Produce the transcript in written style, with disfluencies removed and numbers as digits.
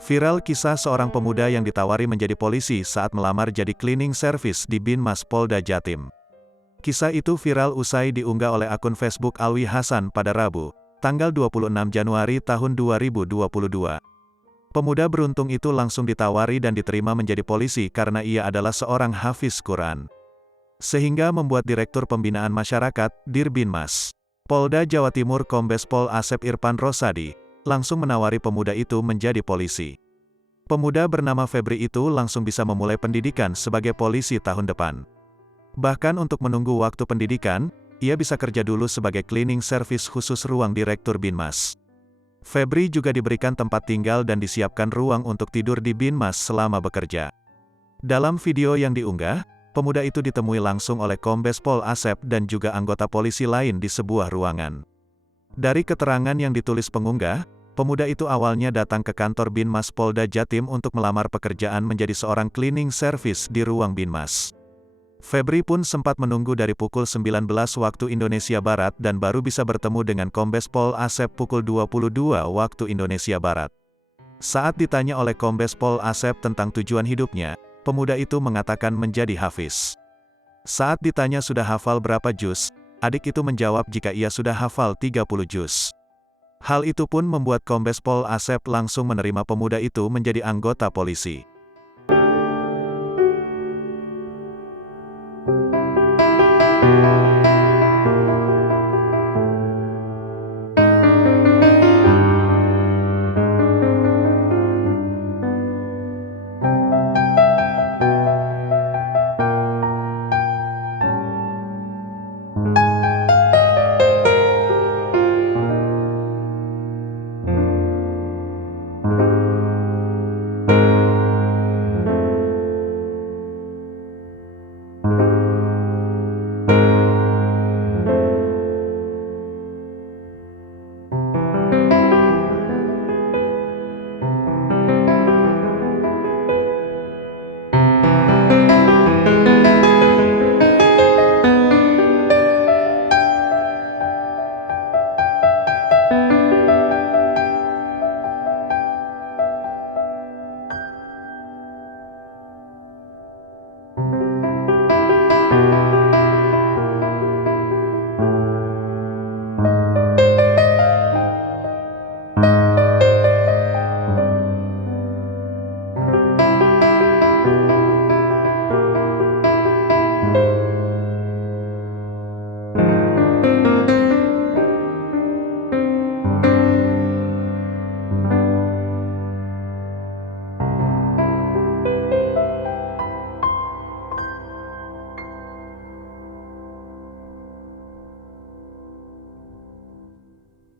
Viral kisah seorang pemuda yang ditawari menjadi polisi saat melamar jadi cleaning service di Binmas Polda Jatim. Kisah itu viral usai diunggah oleh akun Facebook Alwi Hasan pada Rabu, tanggal 26 Januari tahun 2022. Pemuda beruntung itu langsung ditawari dan diterima menjadi polisi karena ia adalah seorang hafiz Quran. Sehingga membuat Direktur Pembinaan Masyarakat, Dir Binmas Polda Jawa Timur Kombes Pol Asep Irfan Rosadi, langsung menawari pemuda itu menjadi polisi. Pemuda bernama Febri itu langsung bisa memulai pendidikan sebagai polisi tahun depan. Bahkan untuk menunggu waktu pendidikan, ia bisa kerja dulu sebagai cleaning service khusus ruang Direktur Binmas. Febri juga diberikan tempat tinggal dan disiapkan ruang untuk tidur di Binmas selama bekerja. Dalam video yang diunggah, pemuda itu ditemui langsung oleh Kombes Pol Asep dan juga anggota polisi lain di sebuah ruangan. Dari keterangan yang ditulis pengunggah, pemuda itu awalnya datang ke kantor Binmas Polda Jatim untuk melamar pekerjaan menjadi seorang cleaning service di ruang Binmas. Febri pun sempat menunggu dari pukul 19 waktu Indonesia Barat dan baru bisa bertemu dengan Kombes Pol Asep pukul 22 waktu Indonesia Barat. Saat ditanya oleh Kombes Pol Asep tentang tujuan hidupnya, pemuda itu mengatakan menjadi hafiz. Saat ditanya sudah hafal berapa juz, adik itu menjawab jika ia sudah hafal 30 juz. Hal itu pun membuat Kombes Pol Asep langsung menerima pemuda itu menjadi anggota polisi.